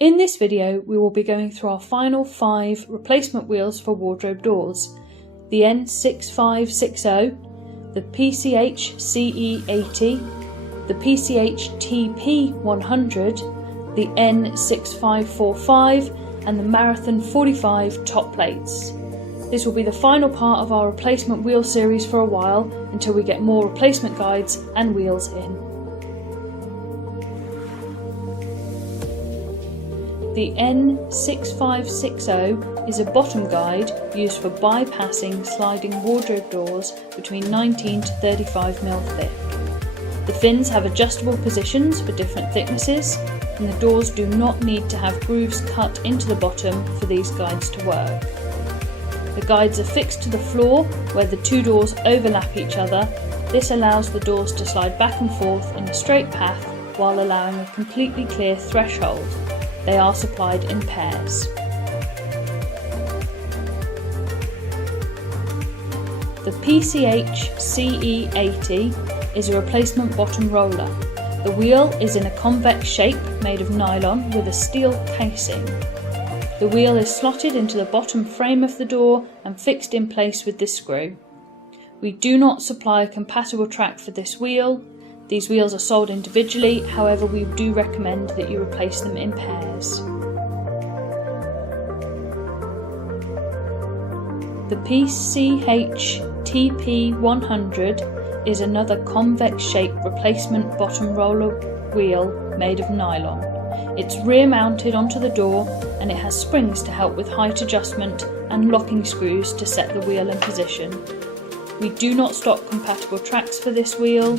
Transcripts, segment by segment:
In this video we will be going through our final 5 replacement wheels for wardrobe doors: the N6560, the PCH CE80, the PCH TP100, the N6545 and the Marathon 45 top plates. This will be the final part of our replacement wheel series for a while until we get more replacement guides and wheels in. The N6560 is a bottom guide used for bypassing sliding wardrobe doors between 19 to 35mm thick. The fins have adjustable positions for different thicknesses, and the doors do not need to have grooves cut into the bottom for these guides to work. The guides are fixed to the floor where the 2 doors overlap each other. This allows the doors to slide back and forth in a straight path while allowing a completely clear threshold. They are supplied in pairs. The PCH CE80 is a replacement bottom roller. The wheel is in a convex shape made of nylon with a steel casing. The wheel is slotted into the bottom frame of the door and fixed in place with this screw. We do not supply a compatible track for this wheel. These wheels are sold individually, however we do recommend that you replace them in pairs. The PCH TP100 is another convex shape replacement bottom roller wheel made of nylon. It's rear mounted onto the door and it has springs to help with height adjustment and locking screws to set the wheel in position. We do not stock compatible tracks for this wheel.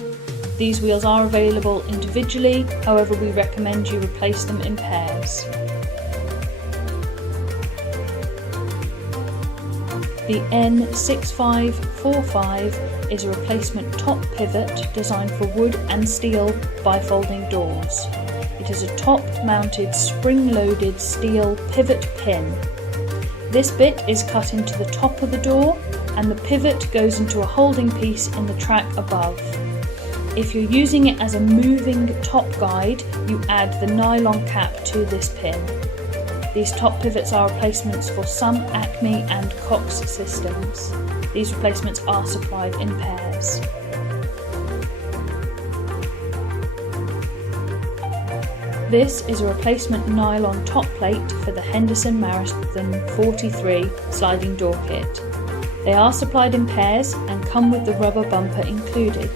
These wheels are available individually, however we recommend you replace them in pairs. The N6545 is a replacement top pivot designed for wood and steel bifolding doors. It is a top-mounted spring-loaded steel pivot pin. This bit is cut into the top of the door and the pivot goes into a holding piece in the track above. If you're using it as a moving top guide, you add the nylon cap to this pin. These top pivots are replacements for some Acme and Cox systems. These replacements are supplied in pairs. This is a replacement nylon top plate for the Henderson Marathon 43 sliding door kit. They are supplied in pairs and come with the rubber bumper included.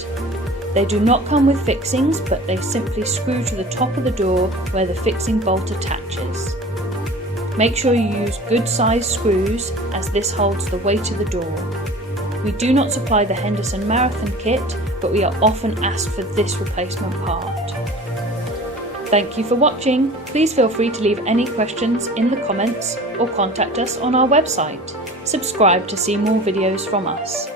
They do not come with fixings, but they simply screw to the top of the door where the fixing bolt attaches. Make sure you use good sized screws as this holds the weight of the door. We do not supply the Henderson Marathon kit, but we are often asked for this replacement part. Thank you for watching. Please feel free to leave any questions in the comments or contact us on our website. Subscribe to see more videos from us.